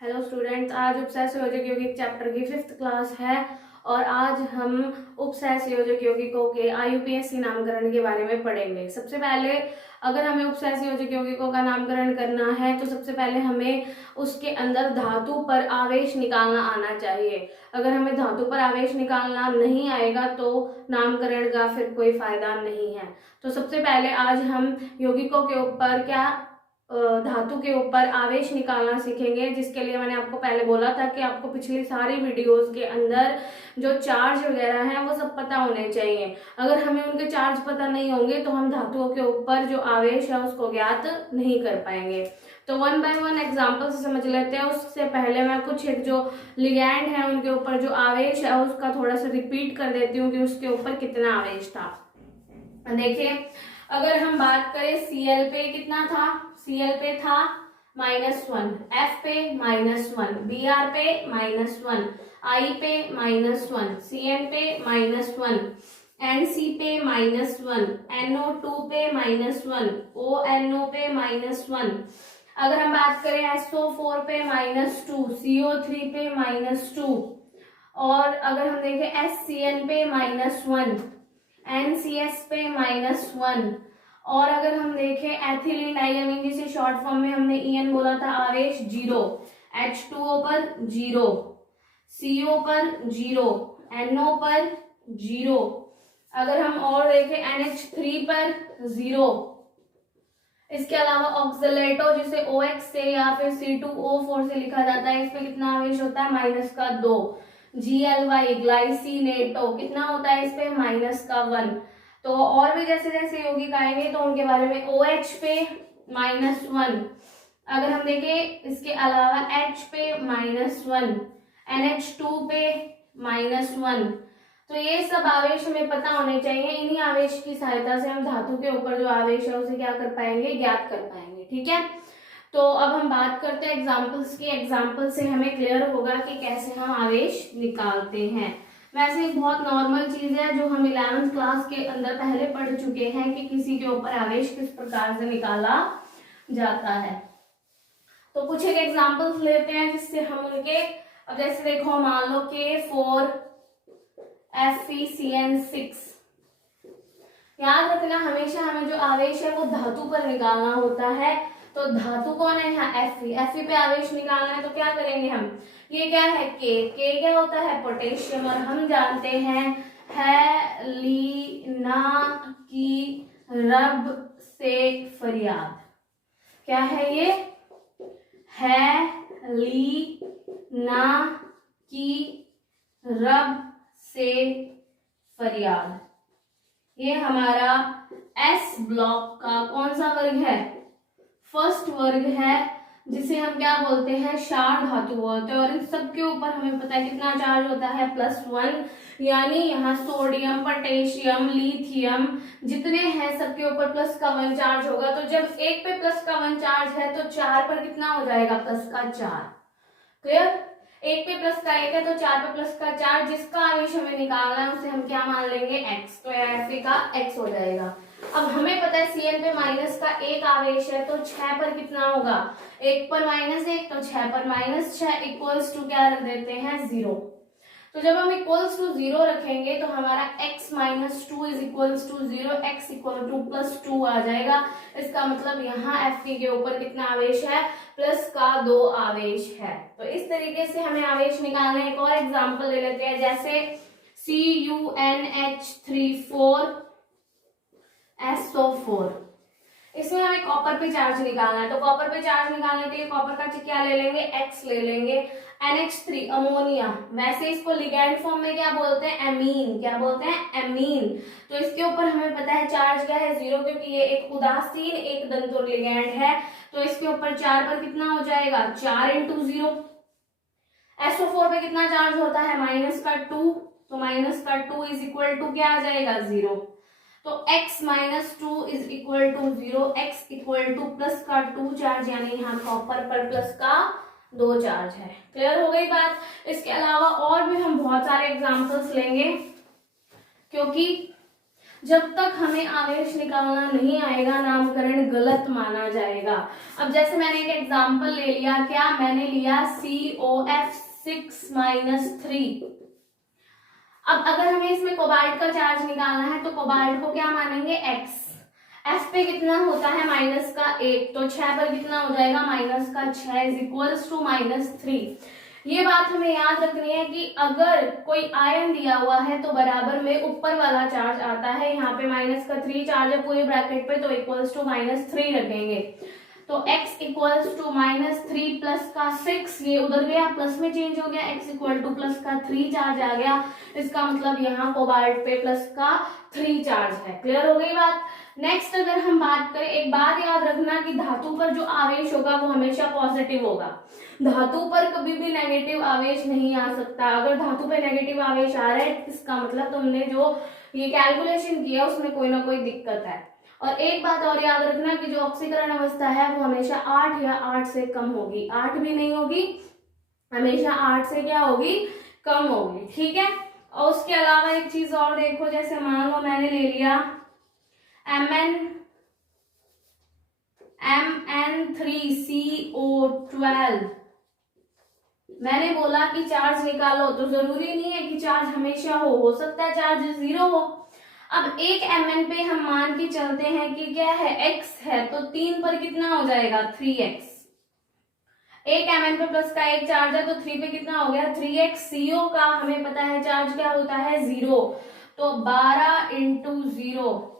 Hello students, आज उपसर्ग संयोजक यौगिक चैप्टर की 5th क्लास है और आज हम उपसर्ग संयोजक यौगिकों के IUPAC नामकरण के बारे में पढ़ेंगे। सबसे पहले अगर हमें उपसर्ग संयोजक यौगिकों का नामकरण करना है तो सबसे पहले हमें उसके अंदर धातु पर आवेश निकालना आना चाहिए। अगर हमें धातु पर आवेश निकालना नहीं आएगा तो नामकरण का फिर कोई फायदा नहीं है। तो सबसे पहले आज हम यौगिकों के ऊपर धातु के ऊपर आवेश निकालना सीखेंगे, जिसके लिए मैंने आपको पहले बोला था कि आपको पिछली सारी वीडियोस के अंदर जो चार्ज वगैरह हैं वो सब पता होने चाहिए। अगर हमें उनके चार्ज पता नहीं होंगे तो हम धातुओं के ऊपर जो आवेश है उसको ज्ञात नहीं कर पाएंगे। तो 1 बाय 1 एग्जाम्पल से समझ लेते हैं। उससे पहले मैं कुछ एक जो लिगैंड है उनके ऊपर जो आवेश है उसका थोड़ा सा रिपीट कर देती हूँ कि उसके ऊपर कितना आवेश था। देखिए, अगर हम बात करें Cl पे कितना था, Cl पे था -1, F पे -1, Br पे -1, I पे -1, Cn पे -1, Nc पे -1, NO2 पे -1, ONO पे -1। अगर हम बात करें SO4 पे -2, CO3 पे -2 और अगर हम देखें HCN पे -1, NCS पे -1 और अगर हम देखें एथिलीन डाइअमीन जिसे शॉर्ट फॉर्म में हमने EN बोला था, आवेश 0, H2O पर 0, CO पर 0, NO पर 0। अगर हम और देखें NH3 पर 0। इसके अलावा ऑक्सलेटो जिसे OX से या फिर C2O4 से लिखा जाता है, इस पे कितना आवेश होता है -2। GLY ग्लाइसिनेटो कितना होता है इस पे -1। तो और भी जैसे जैसे यौगिक आएंगे तो उनके बारे में OH पे -1। अगर हम देखें इसके अलावा H पे -1, NH2 पे -1। तो ये सब आवेश हमें पता होने चाहिए। इन्हीं आवेश की सहायता से हम धातु के ऊपर जो आवेश है उसे क्या कर पाएंगे, ज्ञात कर पाएंगे। ठीक है, तो अब हम बात करते हैं एग्जाम्पल्स की। एग्जाम्पल से हमें क्लियर होगा कि कैसे हम आवेश निकालते हैं। वैसे बहुत नॉर्मल चीज है जो हम 11th क्लास के अंदर पहले पढ़ चुके हैं कि किसी के ऊपर आवेश किस प्रकार से निकाला जाता है। तो कुछ एक एग्जाम्पल्स लेते हैं जिससे हम उनके, अब जैसे देखो मान लो K4 FeCN6। याद रखना हमेशा हमें जो आवेश है वो धातु पर निकालना होता है। तो धातु कौन है यहाँ, Fe पे आवेश निकालना है तो क्या करेंगे हम, ये क्या है K क्या होता है, पोटेशियम। और हम जानते हैं हेलिना की रब से फरियाद, क्या है ये, हेलिना की रब से फरियाद। ये हमारा S ब्लॉक का कौन सा वर्ग है, फर्स्ट वर्ग है, जिसे हम क्या बोलते हैं, क्षार धातु बोलते हैं। और इन सब के ऊपर हमें पता है कितना चार्ज होता है, +1। यानी यहाँ सोडियम, पोटेशियम, लिथियम जितने हैं सबके ऊपर +1 चार्ज होगा। तो जब एक पे +1 चार्ज है तो 4 पर कितना हो जाएगा, +4। क्लियर, एक पे +1 है तो 4 पे +4। जिसका आवेश हमें निकालना है उसे हम क्या मान लेंगे, x। तो Fe का x हो जाएगा। अब हमें पता है Cn पे -1 आवेश है तो 6 पर कितना होगा, 1 पर -1 तो 6 पर -6 इक्वल्स टू क्या रख देते हैं, 0। तो जब हम इक्वल्स टू 0 रखेंगे तो हमारा x - 2 is equals to 0, x equal to +2 आ जाएगा। इसका मतलब यहाँ Fe के ऊपर कितना आवेश है, +2 आवेश है। तो इस तरीके से हमें आवेश निकालना है। एक और एग्जाम्पल ले लेते हैं, जैसे CuNH3 4SO4। इसमें हमें कॉपर पे चार्ज निकालना है। तो कॉपर पे चार्ज निकालने के लिए कॉपर का क्या ले लेंगे, X ले लेंगे। NH3 अमोनिया, वैसे इसको लिगैंड फॉर्म में क्या बोलते हैं, एमीन। क्या बोलते हैं, एमीन। तो इसके ऊपर हमें पता है चार्ज क्या है, 0, क्योंकि ये एक उदासीन एक दंतुर लिगैंड है। तो इसके ऊपर 4 पर कितना हो जाएगा, 4 × 0। SO4 पे कितना चार्ज होता है, -2। तो -2 इज इक्वल टू क्या आ जाएगा, 0। तो x - 2 is equal to 0, x equal to +2 charge, यानी यहाँ कॉपर पर +2 चार्ज है। क्लियर हो गई बात। इसके अलावा और भी हम बहुत सारे एग्जांपल्स लेंगे, क्योंकि जब तक हमें आवेश निकालना नहीं आएगा नामकरण गलत माना जाएगा। अब जैसे मैंने एक एग्जांपल ले लिया, क्या मैंने लिया COF6-3। अब अगर हमें इसमें कोबाल्ट का चार्ज निकालना है तो कोबाल्ट को क्या मानेंगे x, F पे कितना होता है -1, तो 6 पर कितना हो जाएगा -6 इज इक्वल्स टू -3। ये बात हमें याद रखनी है कि अगर कोई आयन दिया हुआ है तो बराबर में ऊपर वाला चार्ज आता है, यहाँ पे -3 चार्ज है पूरे ब्रैकेट पे, तो इक्वल्स टू -3 रखेंगे। तो x इक्वल्स टू -3 प्लस का 6, ये उधर गया प्लस में चेंज हो गया, x इक्वल टू प्लस का 3 चार्ज आ गया, इसका मतलब यहाँ कोबाल्ट पे प्लस का 3 चार्ज है। क्लियर हो गई बात। नेक्स्ट अगर हम बात करें, एक बात याद रखना कि धातु पर जो आवेश होगा वो हमेशा पॉजिटिव होगा, धातु पर कभी भी नेगेटिव आवेश नहीं आ सकता। अगर धातु पे नेगेटिव आवेश आ रहा है इसका मतलब तुमने जो ये कैलकुलेशन किया उसमें कोई ना कोई दिक्कत है। और एक बात और याद रखना कि जो ऑक्सीकरण अवस्था है वो हमेशा 8 या 8 से कम होगी, 8 भी नहीं होगी, हमेशा 8 से क्या होगी, कम होगी। ठीक है। और उसके अलावा एक चीज और देखो, जैसे मान लो मैंने ले लिया MN3CO12, मैंने बोला कि चार्ज निकालो, तो जरूरी नहीं है कि चार्ज हमेशा हो सकता है चार्ज 0 हो। अब एक Mn पे हम मान के चलते हैं कि क्या है, x है, तो 3 पर कितना हो जाएगा 3x। एक Mn पे प्लस का 1 चार्ज है तो 3 पे कितना हो गया 3x। CO का हमें पता है चार्ज क्या होता है 0, तो 12 इंटू 0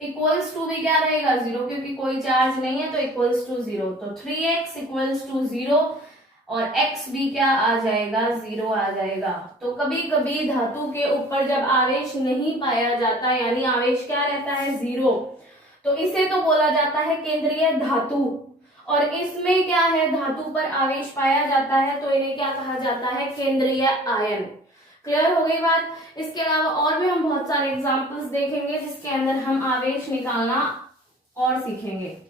इक्वल्स टू भी क्या रहेगा 0, क्योंकि कोई चार्ज नहीं है तो इक्वल्स टू 0, तो 3x इक्वल्स टू 0 और x भी क्या आ जाएगा 0 आ जाएगा। तो कभी कभी धातु के ऊपर जब आवेश नहीं पाया जाता यानी आवेश क्या रहता है 0, तो इसे तो बोला जाता है केंद्रीय धातु, और इसमें क्या है धातु पर आवेश पाया जाता है तो इन्हें क्या कहा जाता है केंद्रीय आयन। क्लियर हो गई बात। इसके अलावा और भी हम बहुत सारे एग्जांपल्स देखेंगे जिसके अंदर हम आवेश निकालना और सीखेंगे।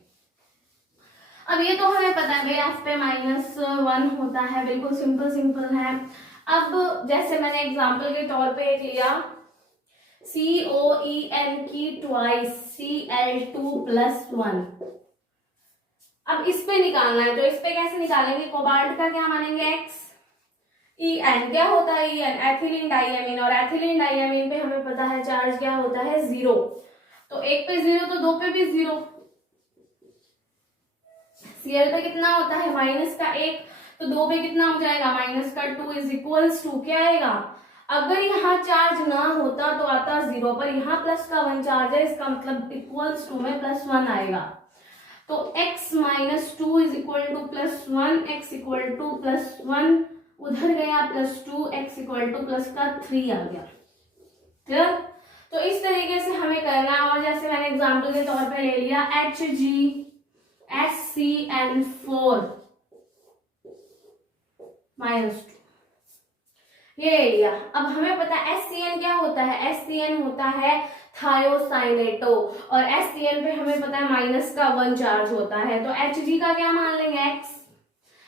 अब ये तो हमें पता है F पे -1 होता है, बिल्कुल सिंपल है। अब जैसे मैंने एग्जांपल के तौर पे एक लिया COEN की ट्वाइस Cl2+1। अब इस पे निकालना है, तो इस पे कैसे निकालेंगे, कोबाल्ट का क्या मानेंगे x, En क्या होता है En एथिलीन डाइएमीन, और एथिलीन डाइएमीन पे हमें पता है चार्ज क्या होता है 0, तो एक पे 0 तो 2 पे भी 0। Cl पे कितना होता है -1, तो 2 पे कितना हो जाएगा -2 इज इक्वल्स टू क्या आएगा, अगर यहाँ चार्ज ना होता तो आता 0, पर यहाँ प्लस का 1 चार्ज है, इसका मतलब इक्वल्स टू में +1 आएगा, तो x -2 is equal to +1, x equal to +1 उधर गया +2, x इक्वल टू प्लस का 3 आ गया। क्लियर। तो इस तरीके से हमें करना है। और जैसे मैंने एग्जांपल के तौर पे ले लिया HgSCN4 -2, ये ले लिया। अब हमें पता है SCN क्या होता है, SCN होता है थायोसाइनेटो, और SCN पे हमें पता है -1 चार्ज होता है, तो Hg का क्या मान लेंगे x,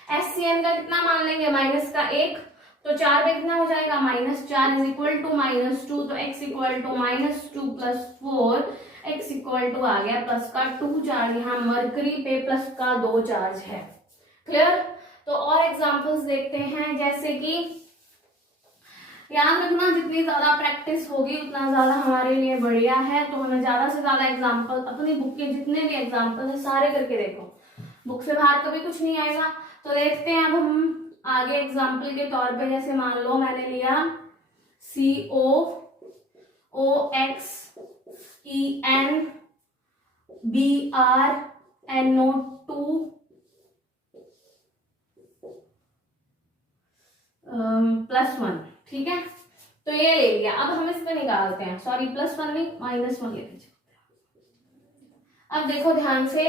SCN का कितना मान लेंगे -1, तो 4 पे कितना हो जाएगा -4 इज इक्वल टू -2, तो x equal to -2 + 4, x equal to आ गया प्लस का 2 चार्ज, यहाँ मरकरी पे प्लस का 2 चार्ज है। क्लियर। तो और एग्जांपल्स देखते हैं, जैसे कि याद रखना जितनी ज्यादा प्रैक्टिस होगी उतना ज्यादा हमारे लिए बढ़िया है, तो हमें ज्यादा से ज्यादा एग्जांपल अपनी बुक के जितने भी एग्जांपल है सारे करके देखो, बुक से बाहर कभी कुछ नहीं आएगा। तो देखते हैं अब हम आगे एग्जांपल के तौर पे, जैसे मान लो मैंने लिया COOXEN BrNO2 +1, ठीक है, तो ये ले लिया। अब हम इस पे निकालते हैं, सॉरी +1 नहीं -1 लेके चलते हैं। अब देखो ध्यान से,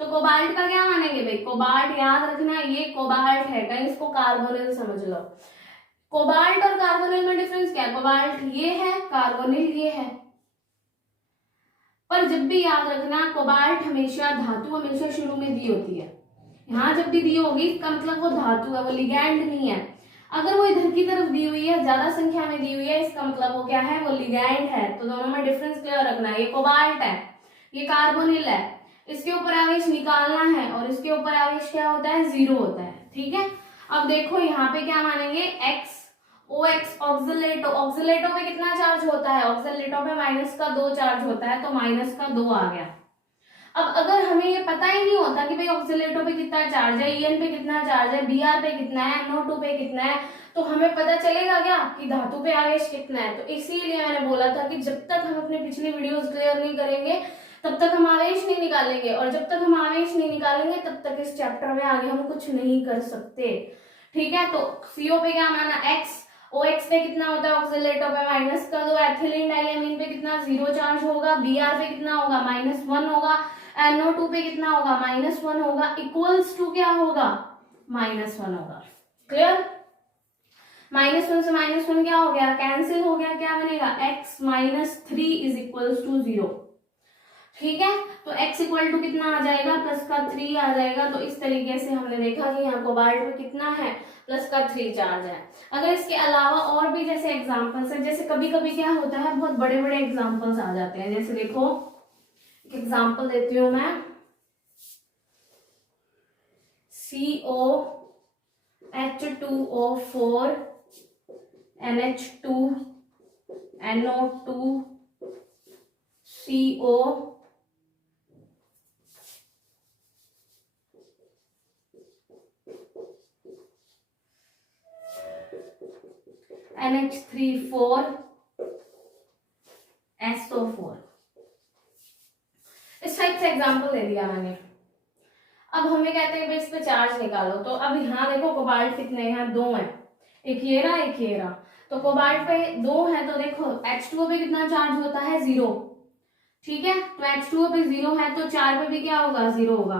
तो कोबाल्ट का क्या मानेंगे भाई, कोबाल्ट याद रखना ये कोबाल्ट है, कहीं इसको कार्बोनिल समझ लो। कोबाल्ट और कार्बोनिल में डिफरेंस क्या है, कोबाल्ट ये है, कार्बोनिल ये है, पर जब भी याद रखना कोबाल्ट हमेशा धातु हमेशा शुरू में दी होती है, यहाँ जब भी दी होगी इसका मतलब वो धातु है, वो लिगैंड नहीं है। अगर वो इधर की तरफ दी हुई है, ज्यादा संख्या में दी हुई है, इसका मतलब वो क्या है, वो लिगैंड है। तो दोनों में डिफरेंस क्लियर रखना है। ये कोबाल्ट है, ये कार्बोनिल है, इसके ऊपर आवेश निकालना है और इसके ऊपर आवेश क्या होता है, 0 होता है। ठीक है, अब देखो यहाँ पे क्या मानेंगे, एक्स ओ एक्स ऑक्सिलेटो, ऑक्सिलेटो पे कितना चार्ज होता है, ऑक्सिलेटो पे -2 चार्ज होता है, तो -2 आ गया। अब अगर हमें ये पता ही नहीं होता कि भाई ऑक्सिलेटो पे कितना चार्ज है, ईएन पे कितना चार्ज है, बीआर पे कितना है, NO2 पे कितना है, तो हमें पता चलेगा क्या कि धातु पे आवेश कितना है। तो इसीलिए मैंने बोला था कि जब तक हम अपने पिछली वीडियोस क्लियर नहीं करेंगे तब तक हम आवेश नहीं निकालेंगे, और जब तक हम आवेश नहीं निकालेंगे तब तक इस चैप्टर में आगे हम कुछ नहीं कर सकते। ठीक है, तो सीओ पे क्या माना, एक्स, ओ एक्स पे कितना होता है, ऑक्सिलेटो पे -2, एथिलीन डाइएमीन पे कितना 0 चार्ज होगा, बीआर पे कितना होगा, -1 होगा, NO2 पे कितना होगा, -1 होगा, इक्वल्स टू क्या होगा, -1 होगा। क्लियर, -1 से -1 क्या हो गया, कैंसिल हो गया, क्या बनेगा, x -3 इज इक्वल्स टू 0। ठीक है, तो x इक्वल टू कितना आ जाएगा, +3 आ जाएगा। तो इस तरीके से हमने देखा कि यहाँ कोबाल्ट में कितना है, +3 चार्ज है। अगर इसके अलावा और भी जैसे एग्जांपल्स है, जैसे कभी कभी क्या होता है, बहुत बड़े बड़े एग्जांपल्स आ जाते हैं। जैसे देखो, एक एग्जांपल देती हूँ मैं, COH2O4 NH2 NO2 CO NH3 4 SO4, इस टाइप से एग्जांपल दे दिया मैंने। अब हमें कहते हैं इस पे चार्ज निकालो। तो अब यहाँ देखो कोबाल्ट कितने हैं, 2 हैं, एक ये रहा एक ये रहा। तो कोबाल्ट पे 2 है, तो देखो H2O पे कितना चार्ज होता है, 0। ठीक है, तो H2O पे 0 है तो 4 पे भी क्या होगा, 0 होगा।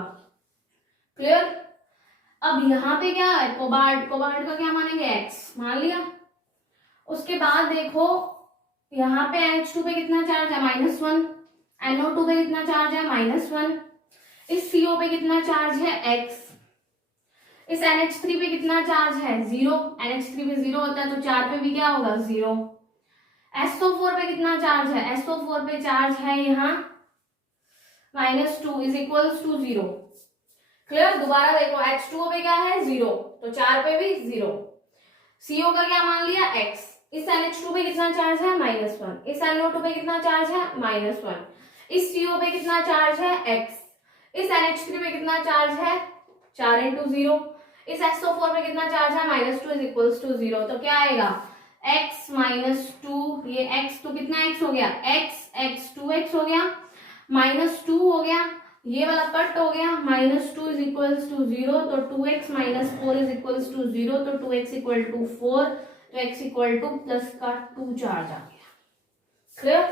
क्लियर, अब यहाँ पे क्या है, कोबाल्ट, कोबाल्ट का क्या मानेंगे, x मान लिया। उसके बाद देखो यहाँ पे NH2 पे कितना चार्ज है, -1, NO2 पे कितना चार्ज है, -1, इस CO पे कितना चार्ज है, x, इस NH3 पे कितना चार्ज है, 0, NH3 पे 0 होता है तो 4 पे भी क्या होगा, 0। SO4 पे कितना चार्ज है, SO4 पे चार्ज है यहाँ -2 इज इक्वल्स टू 0। क्लियर, दोबारा देखो H2O पे क्या है, 0, तो 4 पे भी 0। CO का क्या मान लिया, x, इस NH2 पे कितना चार्ज है, -1, इस NO2 पे कितना चार्ज है, -1, इस CO पे कितना चार्ज है, x, इस NH3 पे कितना चार्ज है, 4 × 0, इस SO4 पे कितना चार्ज है, -2 इज इक्वल्स टू 0। तो क्या आएगा, x -2, ये x तो कितना x हो गया, x 2x हो गया, -2 हो गया, ये वाला कट हो गया, -2 इज इक्वल्स टू 0, तो 2x - 4 इज इक्वल्स टू 0, तो 2x इक्वल टू 4, तो x इक्वल टू +2 चार्ज आ गया। क्लियर,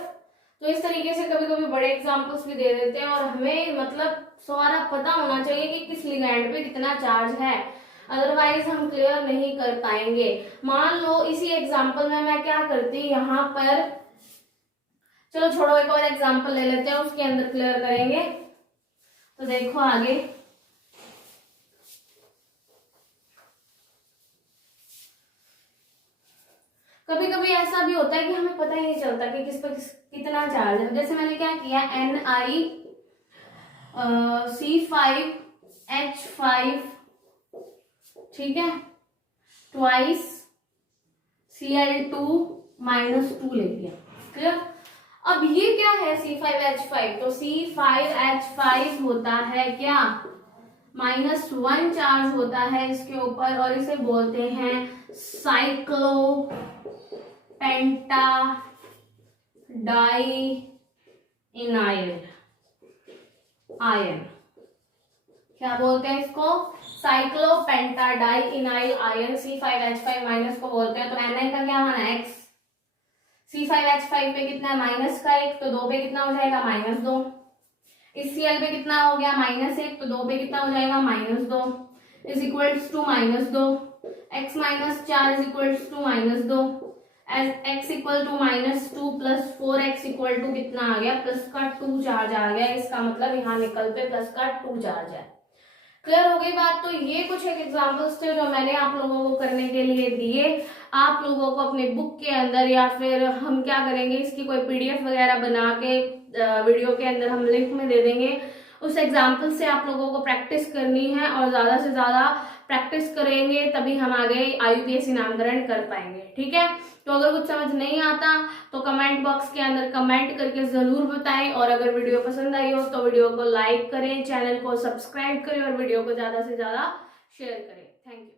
तो इस तरीके से कभी कभी बड़े एग्जांपल्स भी दे देते हैं, और हमें मतलब सारा पता होना चाहिए कि किस लिगैंड पे कितना चार्ज है, अदरवाइज हम क्लियर नहीं कर पाएंगे। मान लो इसी एग्जांपल में मैं क्या करती, यहाँ पर, चलो छोड़ो, एक और एग्जांपल ले लेते हैं, उसके अंदर क्लियर करेंगे। तो देखो आगे, कभी कभी ऐसा भी होता है कि हमें पता ही नहीं चलता कि किस पर कितना चार्ज है। जैसे मैंने क्या किया, NiC5H5, ठीक है, ट्वाइस Cl2 -2 ले लिया। क्लियर, अब ये क्या है C5H5, तो C5H5 होता है क्या, -1 चार्ज होता है इसके ऊपर, और इसे बोलते हैं साइक्लोपेंटाडाइइनाइल आयन। क्या बोलते हैं इसको, साइक्लोपेंटाडाइइनाइल आयन। C5H5- को बोलते हैं। तो Na का क्या माना, x, C5H5 पे कितना है, -1, तो 2 पे कितना हो जाएगा, -2, इस Cl पे कितना हो गया, -1, तो 2 पे कितना हो जाएगा, -2 is equals to -2, x - 4 is equals to -2, x equal to -2 + 4x equal to कितना आ गया, +2 चार्ज आ गया। इसका मतलब यहाँ निकल पे +2 चार्ज है। क्लियर हो गई बात। तो ये कुछ एक एग्जांपल्स थे जो मैंने आप लोगों को करने के लिए दिए। आप लोगों को अपने बुक के अंदर या फिर हम क्या करेंगे, इसकी कोई पीडीएफ वगैरह बना के वीडियो के अंदर हम लिंक में दे देंगे। उस एग्जाम्पल से आप लोगों को प्रैक्टिस करनी है और ज्यादा से ज्यादा प्रैक्टिस करेंगे तभी हम आगे IUPAC नामकरण कर पाएंगे। ठीक है, तो अगर कुछ समझ नहीं आता तो कमेंट बॉक्स के अंदर कमेंट करके जरूर बताएं, और अगर वीडियो पसंद आई हो तो वीडियो को लाइक करें, चैनल को सब्सक्राइब करें और वीडियो को ज्यादा से ज्यादा शेयर करें। Thank you.